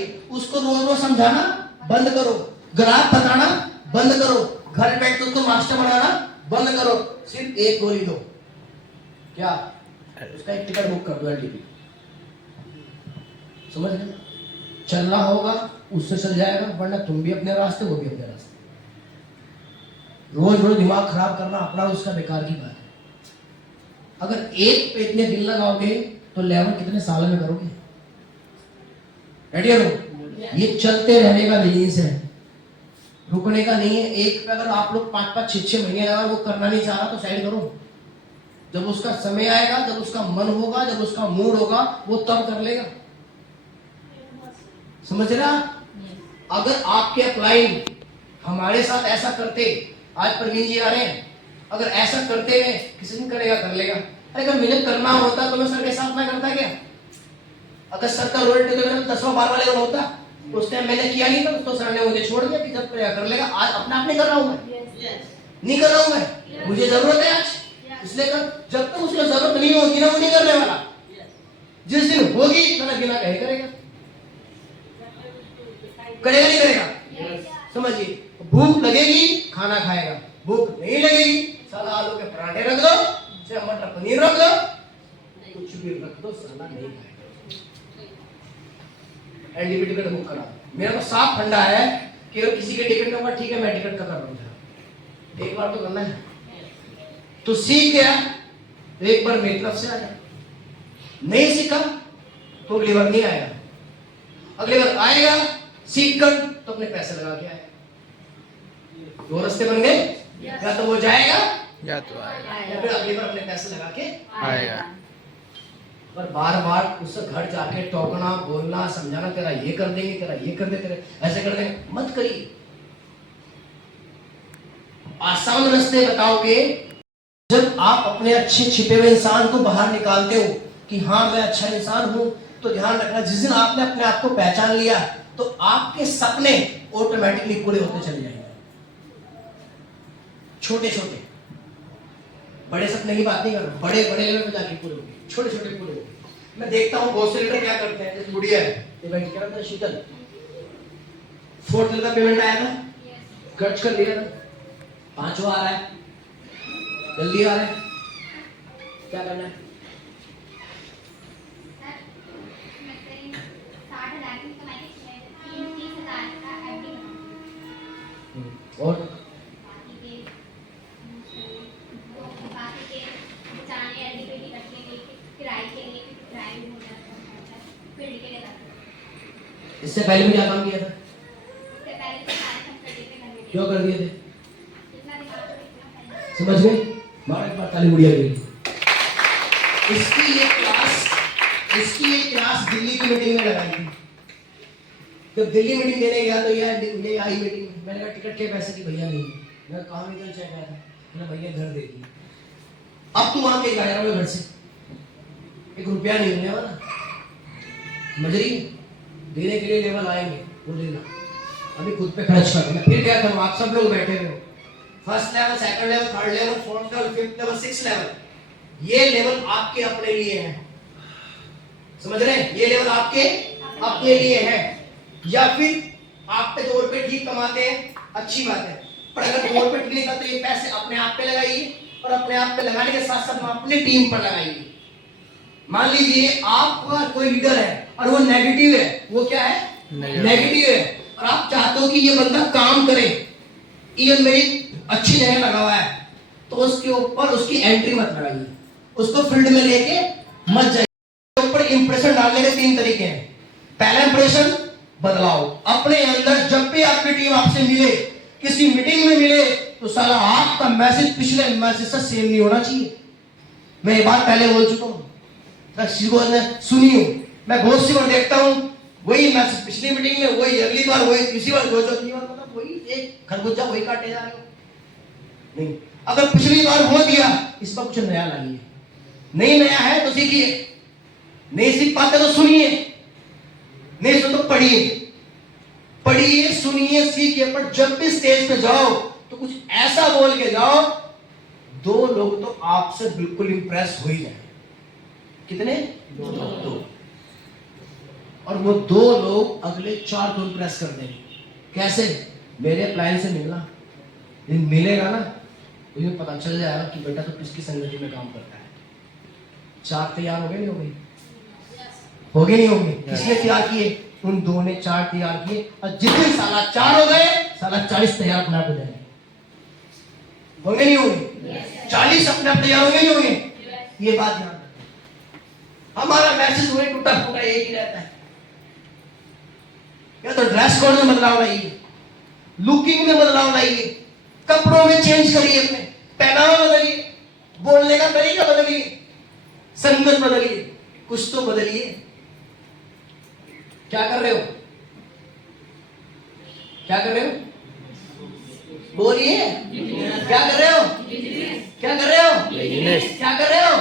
उसको रोज रोज समझाना बंद करो, ग्राफ बताना बंद करो, घर बैठ कर उसको मास्टर बनाना बंद करो। सिर्फ एक गोली दो, क्या उसका एक टिकट बुक कर दो एलटीपी। समझ गए? चलना होगा उससे चल जाएगा, वरना तुम भी अपने रास्ते वो भी अपने रास्ते। रोज रोज दिमाग खराब करना अपना उसका बेकार की बात है। अगर एक पे इतने दिल लगाओगे तो लेवल कितने साल में करोगे? रेडी हो? ये चलते रहने का बिजनेस है, रुकने का नहीं है। एक पे अगर आप लोग 5-5, 6-6 महीने अगर वो करना नहीं चाह रहा तो साइड करो। जब उसका समय आएगा, जब उसका मन होगा, जब उसका मूड होगा, वो तब कर लेगा। समझ रहे आप? अगर आपके अपलाइन हमारे साथ ऐसा करते, आज प्रवीण जी आ रहे हैं, अगर ऐसा करते हुए किसी दिन करेगा कर लेगा। अरे अगर मुझे करना होता तो मैं सर के साथ ना करता क्या? अगर सर का रोल तो मेरा 10वां-12वां लेवल होता, उस टाइम मैंने किया नहीं था तो सर ने मुझे छोड़ दिया कि जब करेगा कर लेगा। आज अपने आप नहीं कर रहा हूं मैं, नहीं कर रहा हूं मैं, मुझे जरूरत है आज, इसलिए कर। जब तक उसको जरूरत नहीं होगी ना वो नहीं करने वाला। जिस दिन होगी तो ना बिना कहे करेगा, करेगा नहीं करेगा? समझिए, भूख लगेगी खाना खाएगा, भूख नहीं लगेगी साला आलू के पराठे रख दो, चाहे मटर पनीर रख दो, कुछ भी रख दो, साला नहीं खाएगा। एलटीपी टिकट बुक करा। मेरा तो साफ फंडा है कि अगर किसी के टिकट का ठीक है मैं टिकट का कर रहा हूँ, एक बार तो करना है। तो सीख गया तो एक बार मेरी तरफ से आ जाए, नहीं सीखा तो अगली बार नहीं आएगा, अगली बार आएगा सीख कर तो अपने पैसे लगा के आएगा। दो रास्ते बन गए, या तो वो जाएगा या तो आएगा, या फिर अगली बार अपने पैसे लगा के आएगा। पर बार बार उससे घर जाके टोकना, बोलना, समझाना, तेरा ये कर देंगे, तेरा ये कर दे, तेरे ऐसे कर देंगे, मत करिए। आसान रास्ते बताओगे। जब आप अपने अच्छे छिपे हुए इंसान को बाहर निकालते हो कि हाँ मैं अच्छा इंसान हूं, तो ध्यान रखना जिस दिन आपने अपने आप को पहचान लिया तो आपके सपने ऑटोमेटिकली पूरे होते चले जाएंगे। छोटे छोटे, बड़े सपने की बात नहीं कर रहा, बड़े बड़े लेवल पे जाके पूरे होंगे, छोटे छोटे पूरे होंगे। मैं देखता हूँ बहुत से लीडर क्या करते हैं, जैसे गुड़िया है, ये भाई क्या करता है शीतल, 4th लेवल का पेमेंट आया था, खर्च कर लिया था, 5वां आ रहा है, जल्दी आ रहा है, क्या करना है? और इससे पहले भी क्या काम किया था? क्यों कर दिए थे? समझ गए? मारो एक बार ताली बुढ़िया गई। इसकी ये क्लास दिल्ली की मीटिंग में लगाई थी। जब दिल्ली मीटिंग देने गया तो ये आई मीटिंग में, मैंने कहा टिकट के पैसे की भैया नहीं, मैं कहाँ निकल चेक आया था, मैंने भैया घर दे दी। अब तू वहां के गाया घर से 1 रुपया नहीं होने वाला, समझ रही? देने के लिए लेवल आएंगे वो देना, अभी खुद पे खर्च करना। फिर क्या करूं? आप सब लोग बैठे हुए, first level, second level, third level, fourth level, fifth level, six level, ये लेवल आपके अपने लिए है। समझ रहे हैं? ये लेवल आपके अपने लिए है। या फिर आप पे 2 रुपए ठीक कमाते हैं, अच्छी बात है, पर अगर 2 रुपए ठीक नहीं करते, ये पैसे अपने आप पे लगाइए, और अपने आप पे लगाने के साथ साथ अपनी टीम पर लगाइए। मान लीजिए आपका कोई लीडर है और वो नेगेटिव है, वो क्या है? नेगेटिव है, और आप चाहते हो कि ये बंदा काम करे, ये मेरी अच्छी जगह लगा हुआ है, तो उसके ऊपर उसकी एंट्री मत लगाइए, उसको फील्ड में लेके मत जाइए। ऊपर इंप्रेशन डालने के 3 तरीके हैं। पहला इंप्रेशन बदलाव अपने अंदर। जब भी आपकी टीम आपसे मिले, किसी मीटिंग में मिले, तो साला आपका मैसेज पिछले मैसेज से सेम नहीं होना चाहिए। मैं ये बात पहले बोल चुका हूँ, सुनी हो, मैं बहुत सी बार देखता हूँ वही मैसेज पिछली मीटिंग में, वही अगली बार, वही तीसरी बार, दो चौथी बार, मतलब वही एक खरबूजा वही काटे जा रहे हो। नहीं, अगर पिछली बार हो दिया, इस बार कुछ नया लाइए। नहीं नया है तो सीखिए, नहीं सीख पाते तो सुनिए, नहीं सुन तो पढ़िए, पढ़िए, सुनिए, सीखिए। पर जब भी स्टेज पे जाओ तो कुछ ऐसा बोल के जाओ 2 लोग तो आपसे बिल्कुल इंप्रेस हो ही जाए। कितने? 2। और वो 2 लोग अगले 4 टोन प्रेस कर देंगे। कैसे? मेरे प्लान से मिलना, ये मिलेगा ना, मुझे पता चल जाएगा कि बेटा तो किसकी संगति में काम करता है। 4 तैयार हो गए नहीं हो गए? हो गए नहीं हो गए? किसने तैयार किए? उन 2 ने 4 तैयार किए, और जितने साला 4 हो गए, साला 40 तैयार अपने आप हो जाएंगे। होंगे नहीं होंगे? 40 अपने आप तैयार होंगे नहीं होंगे? ये बात ध्यान रखना। हमारा मैसेज वही टूटा फूटा एक ही रहता है, या तो ड्रेस कोड में बदलाव लाइए, लुकिंग में बदलाव लाइए, कपड़ों में चेंज करिए, अपने पहनावा बदलिए, बोलने का तरीका बदलिए, संगत बदलिए, कुछ तो बदलिए। क्या कर रहे हो? क्या कर रहे हो? बोलिए, क्या कर रहे हो? क्या कर रहे हो? क्या कर रहे हो?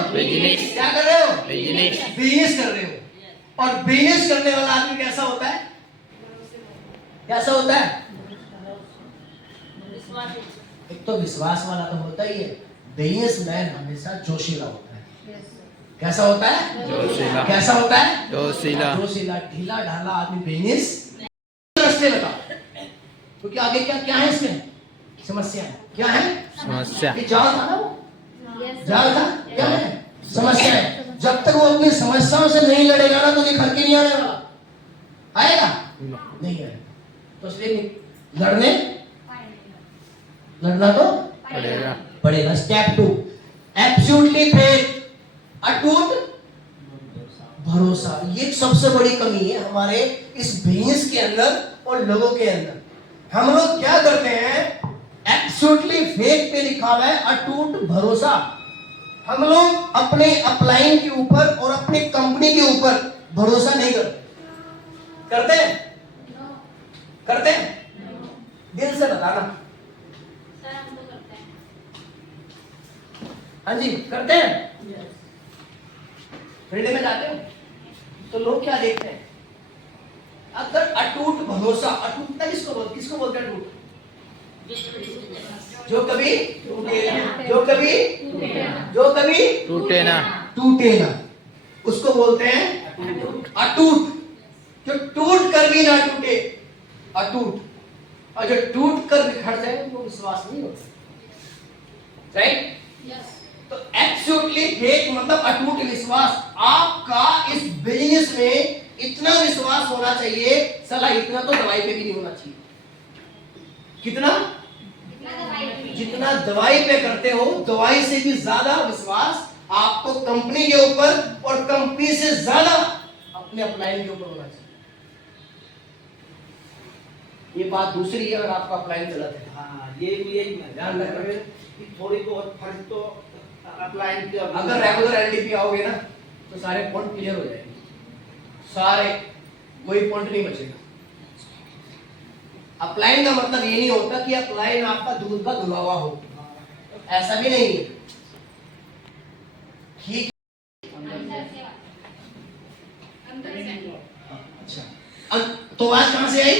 क्या कर रहे हो? बिजनेस कर रहे हो। और बिजनेस करने वाला आदमी कैसा होता है? कैसा होता है? एक तो विश्वास वाला तो होता ही है, बिजनेसमैन हमेशा जोशीला होता है। कैसा होता है? जोशीला। कैसा होता है? जोशीला। जोशीला, ढीला ढाला आदमी बिजनेस रास्ते लगा, क्योंकि आगे क्या क्या है इसमें? समस्या है। क्या है? समस्या। ये जाल था ना, वो जाल था। क्या है? समस्या है। जब तक वो अपनी समस्याओं से नहीं लड़ेगा ना, तो निखर के नहीं आने वाला। आएगा? नहीं आएगा। तो इसलिए लड़ना तो पड़ेगा। स्टेप 2, एब्सोल्युटली फेथ, अटूट भरोसा। ये सबसे बड़ी कमी है हमारे इस बिजनेस के अंदर और लोगों के अंदर। हम लोग क्या करते हैं? एब्सोल्युटली फेथ पे लिखा हुआ है अटूट भरोसा। हम लोग अपने अपलाइन के ऊपर और अपने कंपनी के ऊपर भरोसा नहीं करते। करते हैं? करते हैं? दिल से बताना। सर हम तो करते हैं। हाँ जी, करते हैं। फील्ड में जाते हो तो लोग क्या देखते हैं? अगर अटूट भरोसा, अटूटता किसको बोलते हैं? अटूट जो कभी टूटे ना, उसको बोलते हैं अटूट। जो टूट कर भी ना टूटे, अटूट। और जो टूट कर बिखर जाए वो विश्वास नहीं होता। राइट? तो एब्सोल्युटली फेथ मतलब अटूट विश्वास। आपका इस बिजनेस में इतना विश्वास होना चाहिए, साला इतना तो दवाई पे भी नहीं होना चाहिए। कितना? जितना दवाई पे करते हो, दवाई से भी ज्यादा विश्वास आपको कंपनी के ऊपर और कंपनी से ज्यादा अपने अपलाइन के ऊपर होना चाहिए। ये बात दूसरी है, अगर आपका अपलाइन गलत है। हाँ, यही ध्यान रखना कि थोड़ी बहुत फर्क तो अपलाइन के। अगर रेगुलर एलडीपी आओगे ना, तो सारे पॉइंट क्लियर हो जाएंगे, सारे, कोई पॉइंट नहीं बचेगा। अपलाइन का मतलब ये नहीं होता कि अपलाइन आपका दूध का धुला हुआ हो, ऐसा भी नहीं है। ठीक। अच्छा, तो आवाज कहां से आई?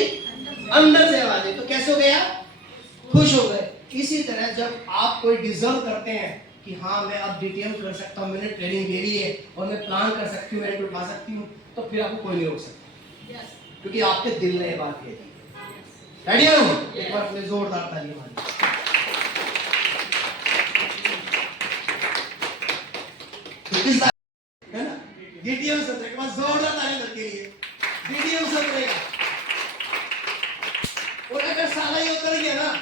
अंदर से आवाज आई। तो कैसे हो गया? खुश हो गए। इसी तरह जब आप कोई डिजर्व करते हैं कि हाँ मैं अब डीटीएम कर सकता हूँ, मैंने ट्रेनिंग ले ली है और मैं प्लान कर सकती हूँ, मैं उठा सकती हूँ, तो फिर आपको कोई नहीं रोक सकता, क्योंकि आपके दिल ने बात कही। रेडी हो? एक बार अपने जोरदार ताली मारिए। तो इस है ना, डीटीएम सत्र के बाद जोरदार ताली करके लिए डीटीएम सत्र का। और अगर साला ये उतर गया ना,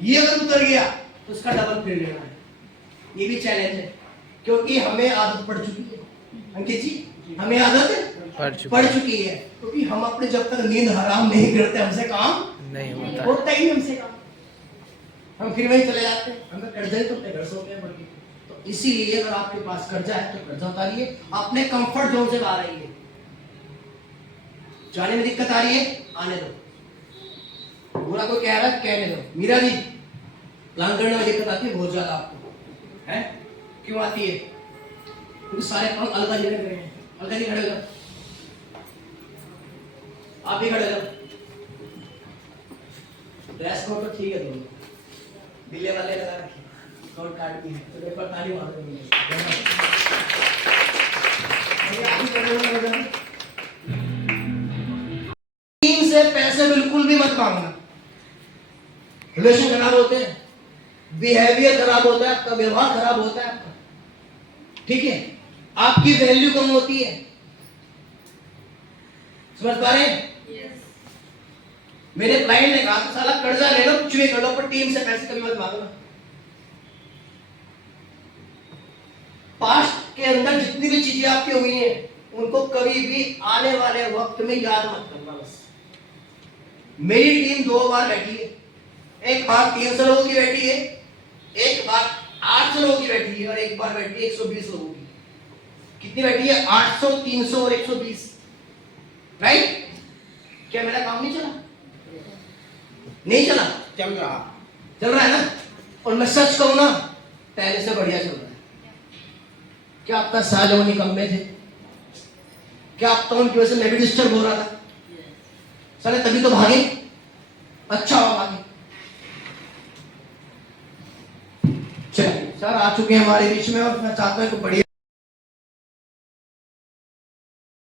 ये अगर उतर गया तो उसका डबल फील्ड लेना है। ये भी चैलेंज है, क्योंकि हमें आदत पड़ चुकी है। अंकित जी, हमें आदत पड़ चुकी है, क्योंकि हम अपने जब तक नींद हराम नहीं करते हमसे काम नहीं होता ही हमसे काम। हम फिर वहीं चले जाते हैं, हमें कर्जा ही तो घर सोते हैं। बल्कि तो इसीलिए अगर आपके पास कर्जा है तो कर्जा उतारिए, अपने कंफर्ट जोन से बाहर आइए। जाने में दिक्कत आ रही है, आने दो। बुरा कोई कह रहा है, कहने दो। मीरा जी, प्लान करने में दिक्कत आती है बहुत ज्यादा आपको, है? क्यों आती है? क्योंकि सारे काम अलग ही लग रहे हैं। अलग ही खड़े हो, आप भी खड़े हो। ड्रेस कोड तो ठीक है, दोनों बिल्ले वाले लगा रखे, कोड कार्ड भी है, तो पेपर ताली मार दो। आप भी खड़े हो। से पैसे बिल्कुल भी मत मांगना। रिलेशन खराब होते हैं, बिहेवियर खराब होता है, आपका व्यवहार खराब होता है आपका, ठीक है, आपकी वैल्यू कम होती है। समझ पा रहे हैं? मेरे क्लाइंट ने कहा साला कर्जा ले लो, कुछ भी कर लो, पर टीम से पैसे कभी मत मांगना। पास्ट के अंदर जितनी भी चीजें आपकी हुई हैं उनको कभी भी आने वाले वक्त में याद मत करना। बस मेरी टीम 2 बार बैठी है, एक बार 300 लोगों की बैठी है, एक बार 800 लोगों की बैठी है, और एक बार बैठी है 120 लोगों की। कितनी बैठी है? 800, 300 और 120, राइट? क्या मेरा काम नहीं चला? नहीं चला? चल रहा है ना? और मैं सच कहूं ना, पहले से बढ़िया चल रहा है। क्या आपका साल वो निकम्मे थे? क्या आपका उनकी वजह से मैं भी डिस्टर्ब हो रहा था? साले तभी तो भागे। अच्छा हुआ भागे। चलिए सर आ चुके हैं हमारे बीच में, और मैं चाहता हूं कि बढ़िया